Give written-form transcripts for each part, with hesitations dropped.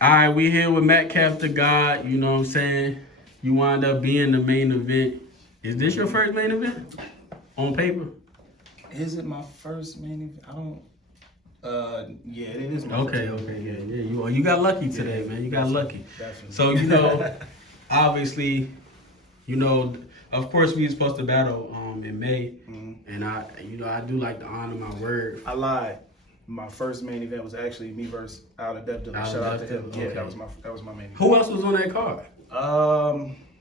All right, we here with Metcalfe the God. You know what I'm saying? You wind up being the main event. Is this your first main event? On paper? Is it my first main event? I don't. Yeah, it is my Okay, first. okay, yeah. You got lucky today, man. You got lucky. Definitely. So, obviously, of course we were supposed to battle in May. And I do like to honor my word. I lied. My first main event was actually me versus Out of Depth. Shout out to him. Okay. Yeah, that was my main event. Who else was on that card?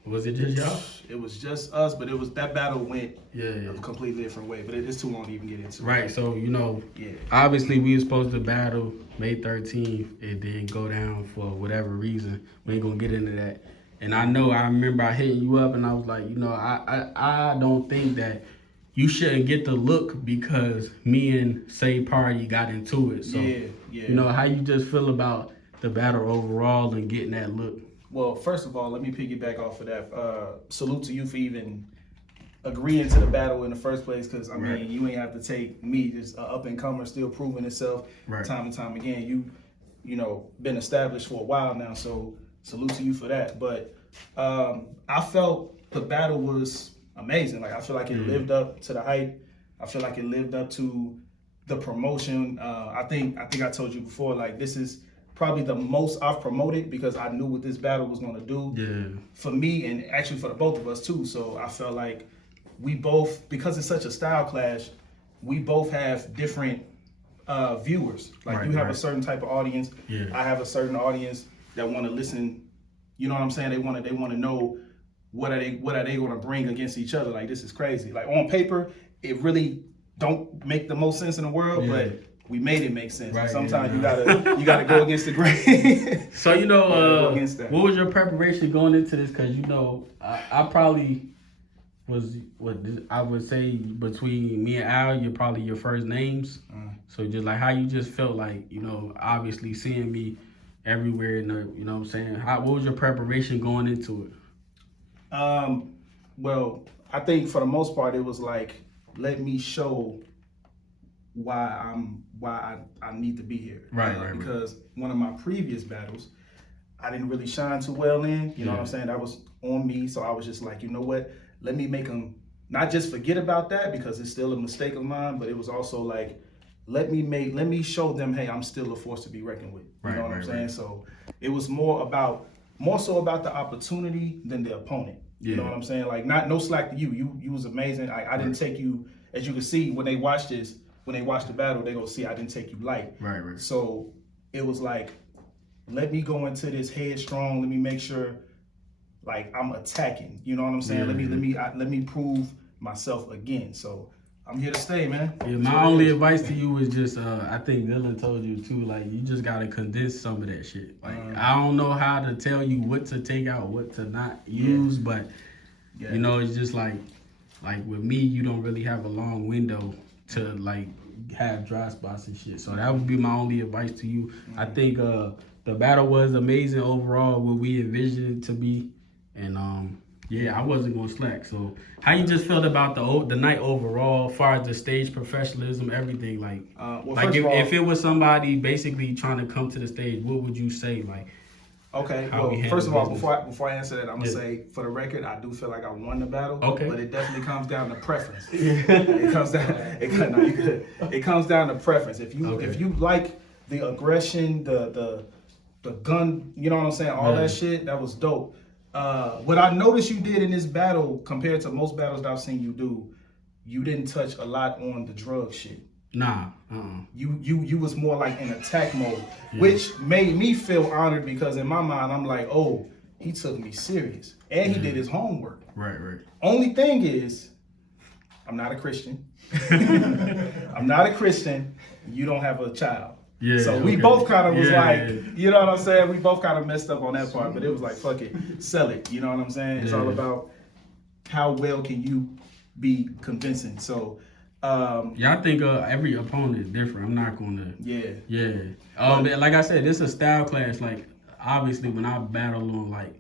Was it just y'all? It was just us, but that battle went Yeah. a completely different way. But it is too long to even get into. Right. So Yeah. obviously we were supposed to battle May 13th. It didn't go down for whatever reason. We ain't gonna get into that. And I remember I hitting you up and I was like, I don't think that you shouldn't get the look because me and Say Party got into it. So yeah. How you just feel about the battle overall and getting that look? Well, first of all, let me piggyback off of that. Salute to you for even agreeing to the battle in the first place, because I mean, you ain't have to take me, just an up and comer, still proving itself time and time again. You been established for a while now, so salute to you for that. But I felt the battle was amazing. Like, I feel like it lived up to the hype. I feel like it lived up to the promotion. I think I told you before, like, this is probably the most I've promoted because I knew what this battle was going to do for me and actually for the both of us too. So I felt like we both, because it's such a style clash, we both have different viewers. Like, you have a certain type of audience. I have a certain audience that want to listen. You know what I'm saying? They want to know what are they going to bring against each other. Like, this is crazy. Like, on paper, it really don't make the most sense in the world, but we made it make sense. Right, sometimes you gotta go against the grain. So what was your preparation going into this? Because I probably was I would say between me and Al, you're probably your first names. So just like how you just felt like obviously seeing me everywhere and you know what I'm saying. What was your preparation going into it? Well, I think for the most part it was like, let me show why I need to be here. Right. Because one of my previous battles, I didn't really shine too well in. You know what I'm saying? That was on me. So I was just like, you know what? Let me make them not just forget about that, because it's still a mistake of mine, but it was also like, let me show them, hey, I'm still a force to be reckoned with. You know what I'm saying? So it was more so about the opportunity than the opponent. You know what I'm saying? Like, no slack to you. You was amazing. I didn't take you, as you can see when they watch this. When they watch the battle, they gonna see I didn't take you light. Right. So it was like, let me go into this headstrong. Let me make sure, like, I'm attacking. You know what I'm saying? Let me prove myself again. So I'm here to stay, man. Yeah, my only advice to you is just, I think Dylan told you too, like, you just gotta condense some of that shit. Like, I don't know how to tell you what to take out, what to not use, but it's just like with me, you don't really have a long window to like have dry spots and shit. So that would be my only advice to you. I think the battle was amazing overall, what we envisioned it to be, and I wasn't gonna slack. So how you just felt about the night overall, as far as the stage professionalism, everything? Like, if it was somebody basically trying to come to the stage, what would you say? Like, okay. Well, first of all, before I answer that, I'm gonna say, for the record, I do feel like I won the battle. Okay. But it definitely comes down to preference. It comes down to preference. If you like the aggression, the gun, you know what I'm saying, all that shit, that was dope. What I noticed you did in this battle compared to most battles that I've seen you do, you didn't touch a lot on the drug shit. Nah. You was more like in attack mode, which made me feel honored, because in my mind I'm like, oh, he took me serious and he did his homework. Right. Only thing is, I'm not a Christian. I'm not a Christian. You don't have a child. Yeah. So we both kind of was you know what I'm saying? We both kind of messed up on that part, but it was like, fuck it, sell it. You know what I'm saying? It's all about how well can you be convincing. So. I think every opponent is different. I'm not gonna. Like I said, this is a style clash. Like, obviously, when I battle on like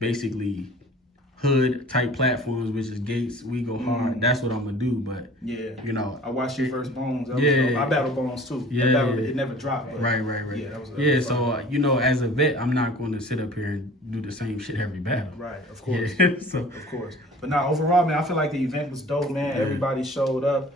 basically hood type platforms, which is Gates, we go hard. That's what I'm gonna do. But you know, I watched your first Bones. That was yeah, dope. I battled Bones too. Yeah, battle, it never dropped. Right. Yeah, that was. So you know, as a vet, I'm not going to sit up here and do the same shit every battle. Right, of course. So of course. But now overall, man, I feel like the event was dope, man. Everybody showed up.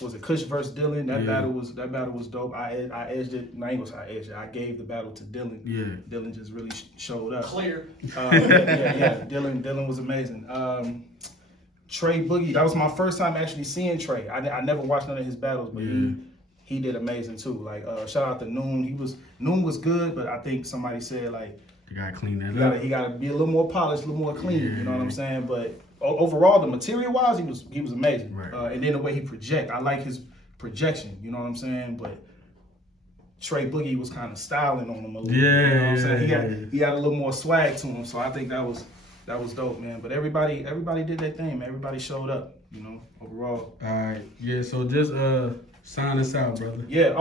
Was it Kush versus Dylan? That battle was dope. I edged it. I ain't gonna say I edged it. I gave the battle to Dylan. Yeah. Dylan just really showed up. Clear. Dylan was amazing. Trey Boogie. That was my first time actually seeing Trey. I never watched none of his battles, but he did amazing too. Like shout out to Noon. Noon was good, but I think somebody said like you gotta clean that up. He gotta be a little more polished, a little more clean. You know what I'm saying? But overall, the material wise, he was amazing. Right. And then the way he project, I like his projection. You know what I'm saying? But Trey Boogie was kind of styling on him a little. Yeah. You know what I'm saying? He had a little more swag to him. So I think that was dope, man. But everybody did their thing, man. Everybody showed up. You know, overall. All right. Yeah. So just sign us out, brother. Yeah.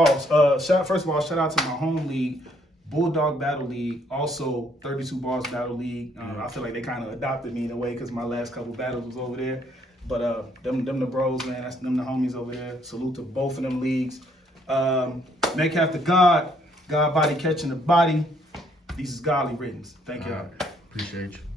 First of all, shout out to my home league. Bulldog Battle League, also 32 Bars Battle League. I feel like they kind of adopted me in a way because my last couple battles was over there. But them the bros, man. That's them the homies over there. Salute to both of them leagues. Metcalfe the God body catching the body. These is godly riddance. Thank y'all. Appreciate you.